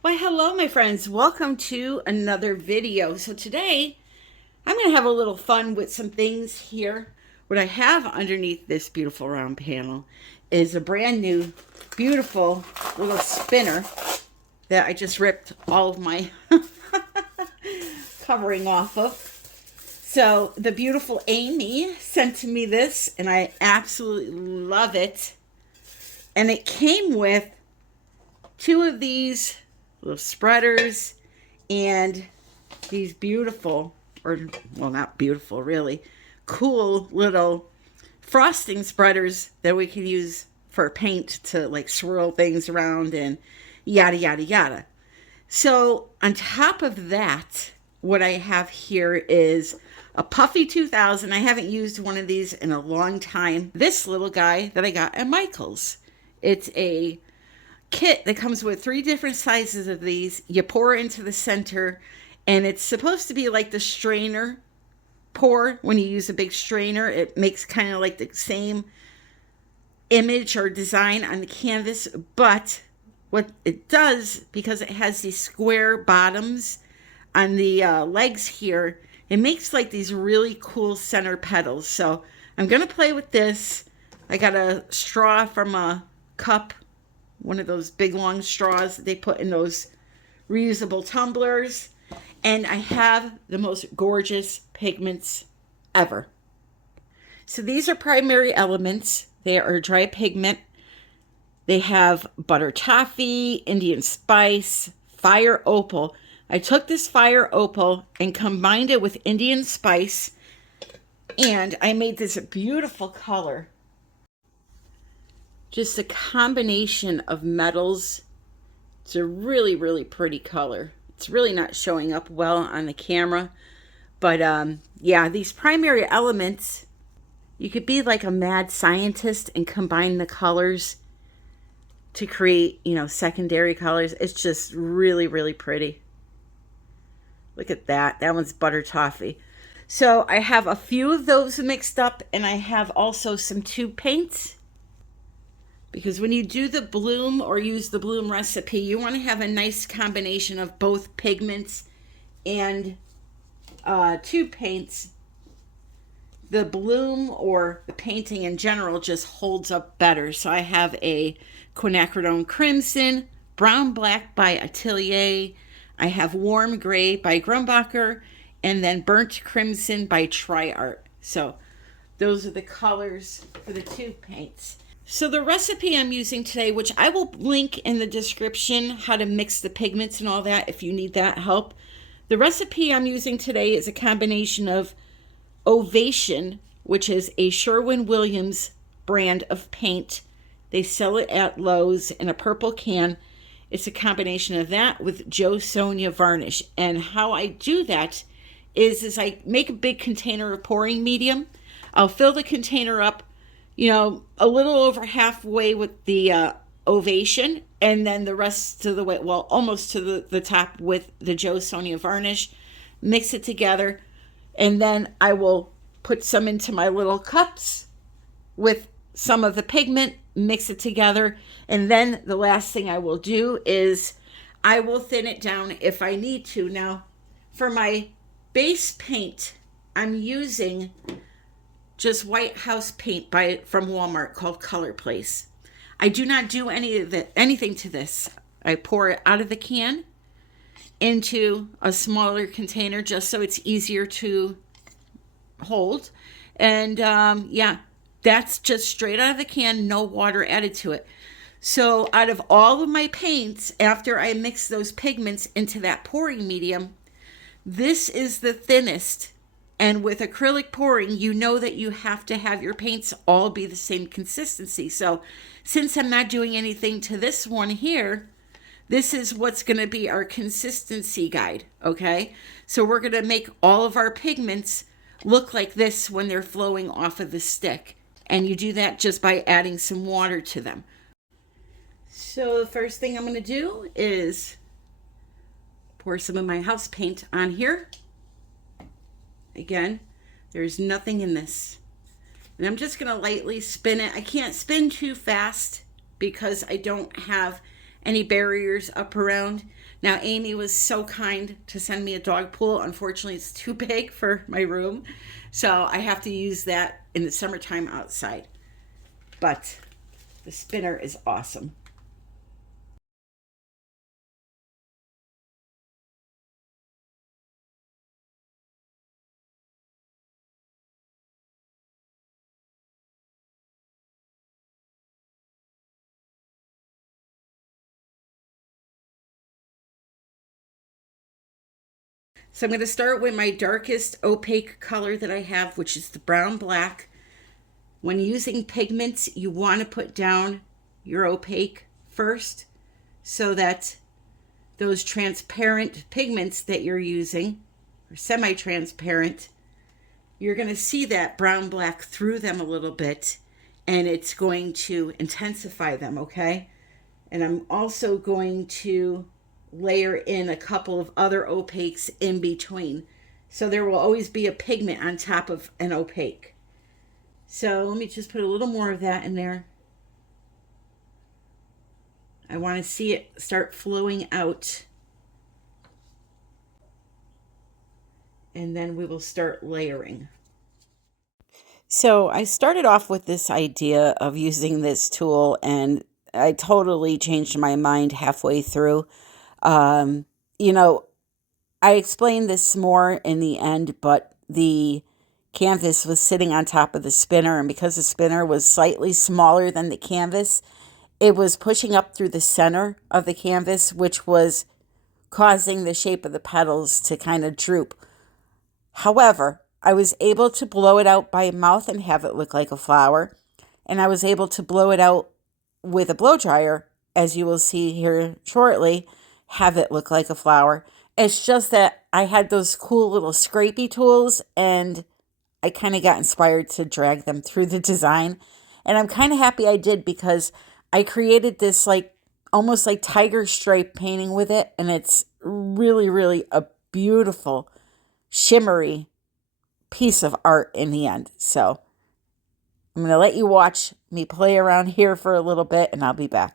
Why, hello, my friends. Welcome to another video. So today, I'm going to have a little fun with some things here. What I have underneath this beautiful round panel is a brand new, beautiful little spinner that I just ripped all of my covering off of. So the beautiful Amy sent to me this, and I absolutely love it. And it came with two of these little spreaders and these beautiful, or well, not beautiful, really cool little frosting spreaders that we can use for paint to like swirl things around and yada yada yada. So on top of that, what I have here is a Puffy 2000. I haven't used one of these in a long time. This little guy that I got at Michael's. It's a kit that comes with 3 different sizes of these. You pour into the center, and it's supposed to be like the strainer pour. When you use a big strainer, it makes kind of like the same image or design on the canvas, but what it does, because it has these square bottoms on the legs here, it makes like these really cool center petals. So I'm going to play with this. I got a straw from a cup, one of those big long straws that they put in those reusable tumblers. And I have the most gorgeous pigments ever. So these are primary elements. They are dry pigment. They have butter toffee, Indian spice, fire opal. I took this fire opal and combined it with Indian spice, and I made this beautiful color. Just a combination of metals. It's a really, really pretty color. It's really not showing up well on the camera. But yeah, these primary elements, you could be like a mad scientist and combine the colors to create, secondary colors. It's just really, really pretty. Look at that. That one's butter toffee. So I have a few of those mixed up, and I have also some tube paints. Because when you do the bloom or use the bloom recipe, you want to have a nice combination of both pigments and tube paints. The bloom or the painting in general just holds up better. So I have a quinacridone crimson, brown black by Atelier. I have warm gray by Grumbacher, and then burnt crimson by TriArt. So those are the colors for the tube paints. So the recipe I'm using today, which I will link in the description, how to mix the pigments and all that if you need that help. The recipe I'm using today is a combination of Ovation, which is a Sherwin-Williams brand of paint. They sell it at Lowe's in a purple can. It's a combination of that with Joe Sonia varnish. And how I do that is I make a big container of pouring medium. I'll fill the container up, a little over halfway with the Ovation, and then the rest to the way, well, almost to the top with the Joe Sonia varnish. Mix it together, and then I will put some into my little cups with some of the pigment, mix it together, and then the last thing I will do is I will thin it down if I need to. Now, for my base paint, I'm using just white house paint from Walmart called Color Place. I do not do anything to this. I pour it out of the can into a smaller container just so it's easier to hold. And yeah, that's just straight out of the can, no water added to it. So out of all of my paints, after I mix those pigments into that pouring medium, this is the thinnest. And with acrylic pouring, you know that you have to have your paints all be the same consistency. So since I'm not doing anything to this one here, this is what's going to be our consistency guide, okay? So we're going to make all of our pigments look like this when they're flowing off of the stick. And you do that just by adding some water to them. So the first thing I'm going to do is pour some of my house paint on here. Again, there's nothing in this. And I'm just going to lightly spin it. I can't spin too fast because I don't have any barriers up around. Now, Amy was so kind to send me a dog pool. Unfortunately, it's too big for my room, so I have to use that in the summertime outside. But the spinner is awesome. So I'm going to start with my darkest opaque color that I have, which is the brown black. When using pigments, you want to put down your opaque first so that those transparent pigments that you're using, or semi-transparent, you're going to see that brown black through them a little bit, and it's going to intensify them, okay? And I'm also going to layer in a couple of other opaques in between. So there will always be a pigment on top of an opaque. So let me just put a little more of that in there. I want to see it start flowing out. And then we will start layering. So I started off with this idea of using this tool, and I totally changed my mind halfway through. Um, you know, I explained this more in the end, but the canvas was sitting on top of the spinner, and because the spinner was slightly smaller than the canvas, it was pushing up through the center of the canvas, which was causing the shape of the petals to kind of droop. However, I was able to blow it out by mouth and have it look like a flower, and I was able to blow it out with a blow dryer, as you will see here shortly, have it look like a flower. It's just that I had those cool little scrapey tools, and I kind of got inspired to drag them through the design. And I'm kind of happy I did, because I created this like almost like tiger stripe painting with it, and it's really, really a beautiful, shimmery piece of art in the end. So I'm going to let you watch me play around here for a little bit, and I'll be back.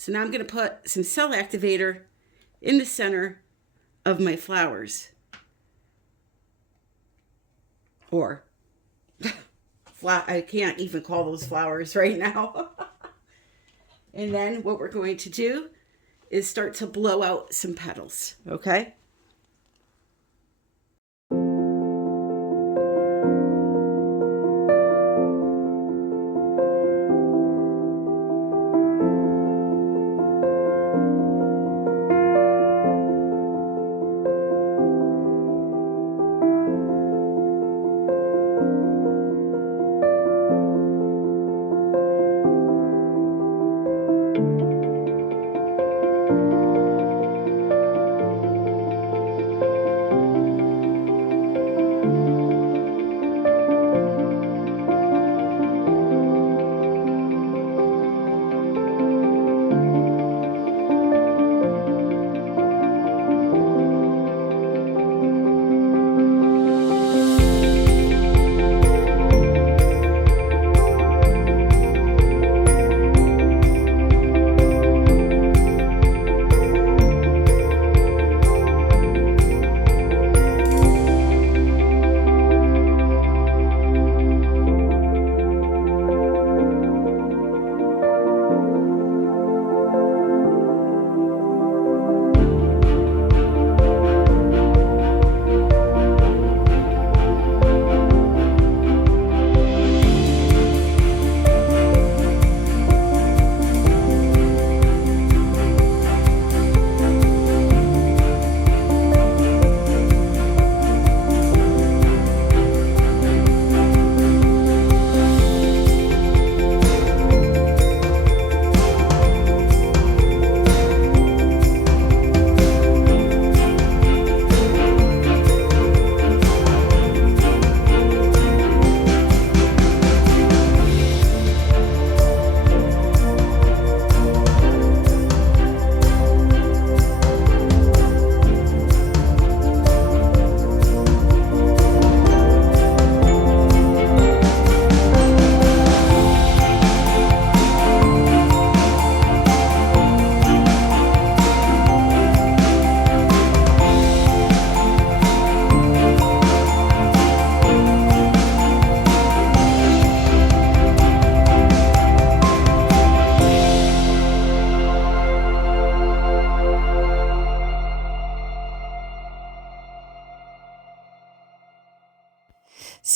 So now I'm going to put some cell activator in the center of my flowers. Or, I can't even call those flowers right now. And then what we're going to do is start to blow out some petals, okay?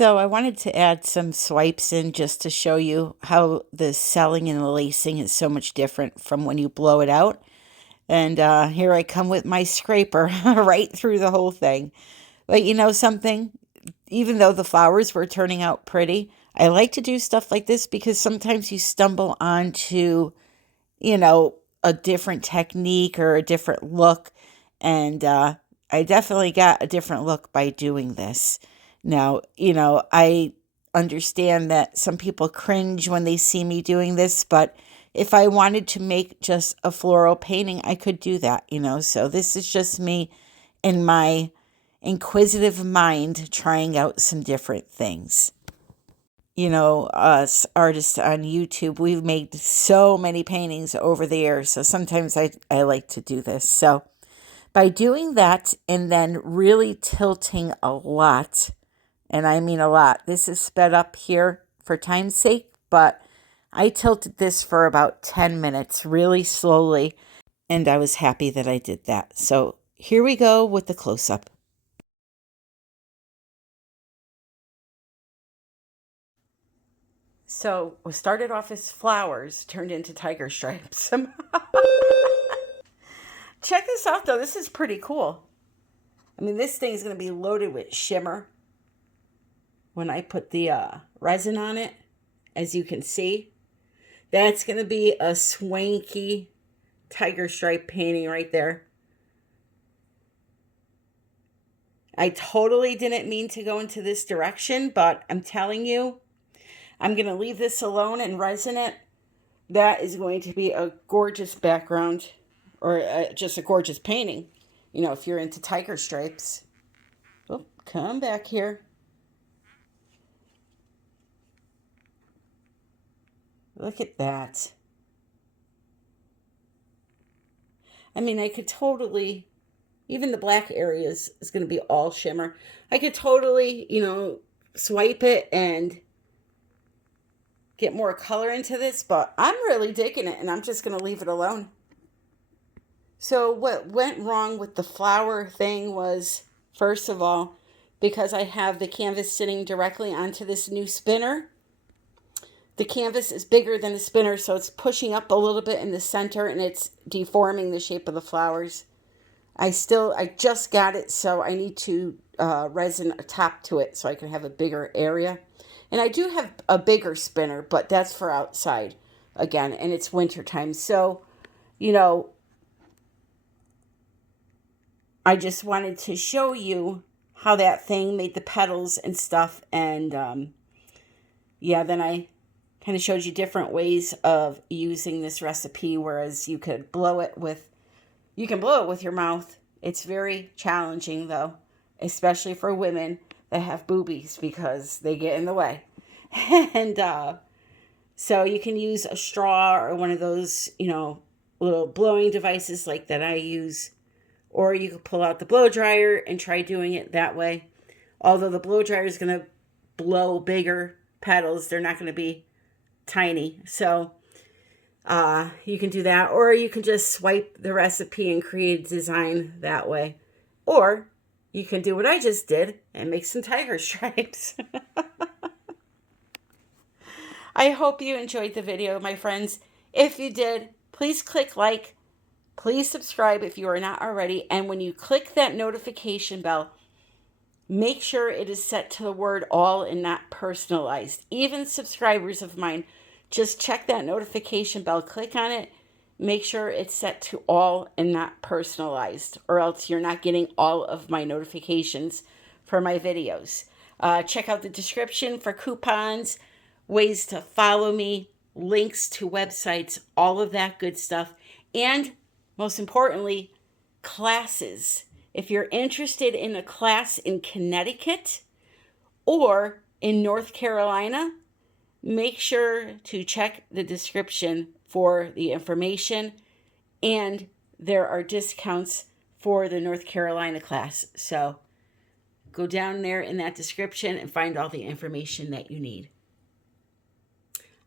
So I wanted to add some swipes in just to show you how the selling and the lacing is so much different from when you blow it out. And here I come with my scraper right through the whole thing. But you know something? Even though the flowers were turning out pretty, I like to do stuff like this because sometimes you stumble onto, you know, a different technique or a different look. And I definitely got a different look by doing this. Now, you know, I understand that some people cringe when they see me doing this, but if I wanted to make just a floral painting, I could do that, you know. So this is just me in my inquisitive mind trying out some different things. You know, us artists on YouTube, we've made so many paintings over the years. So sometimes I like to do this. So by doing that and then really tilting a lot, and I mean a lot, this is sped up here for time's sake, but I tilted this for about 10 minutes really slowly, and I was happy that I did that. So here we go with the close-up. So we started off as flowers, turned into tiger stripes. Check this out, though. This is pretty cool. I mean, this thing's going to be loaded with shimmer when I put the resin on it, as you can see. That's going to be a swanky tiger stripe painting right there. I totally didn't mean to go into this direction, but I'm telling you, I'm going to leave this alone and resin it. That is going to be a gorgeous background, or just a gorgeous painting. You know, if you're into tiger stripes. Oh, come back here. Look at that. I mean, I could totally, even the black areas is going to be all shimmer. I could totally, you know, swipe it and get more color into this, but I'm really digging it, and I'm just going to leave it alone. So what went wrong with the flower thing was, first of all, because I have the canvas sitting directly onto this new spinner, the canvas is bigger than the spinner, so it's pushing up a little bit in the center, and it's deforming the shape of the flowers. I just got it, so I need to resin a top to it so I can have a bigger area. And I do have a bigger spinner, but that's for outside again, and it's winter time. So, you know, I just wanted to show you how that thing made the petals and stuff. And yeah, then I kind of showed you different ways of using this recipe, whereas you could blow it with, you can blow it with your mouth. It's very challenging though, especially for women that have boobies because they get in the way. And so you can use a straw or one of those, you know, little blowing devices like that I use. Or you could pull out the blow dryer and try doing it that way. Although the blow dryer is going to blow bigger petals, they're not going to be tiny. So you can do that. Or you can just swipe the recipe and create a design that way. Or you can do what I just did and make some tiger stripes. I hope you enjoyed the video, my friends. If you did, please click like. Please subscribe if you are not already. And when you click that notification bell, make sure it is set to the word all and not personalized. Even subscribers of mine, just check that notification bell, click on it, make sure it's set to all and not personalized, or else you're not getting all of my notifications for my videos. Check out the description for coupons, ways to follow me, links to websites, all of that good stuff. And most importantly, classes. If you're interested in a class in Connecticut or in North Carolina, make sure to check the description for the information. And there are discounts for the North Carolina class. So go down there in that description and find all the information that you need.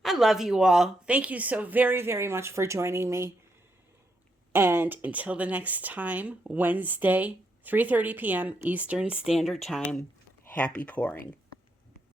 I love you all. Thank you so very, very much for joining me. And until the next time, Wednesday, 3:30 p.m. Eastern Standard Time, happy pouring.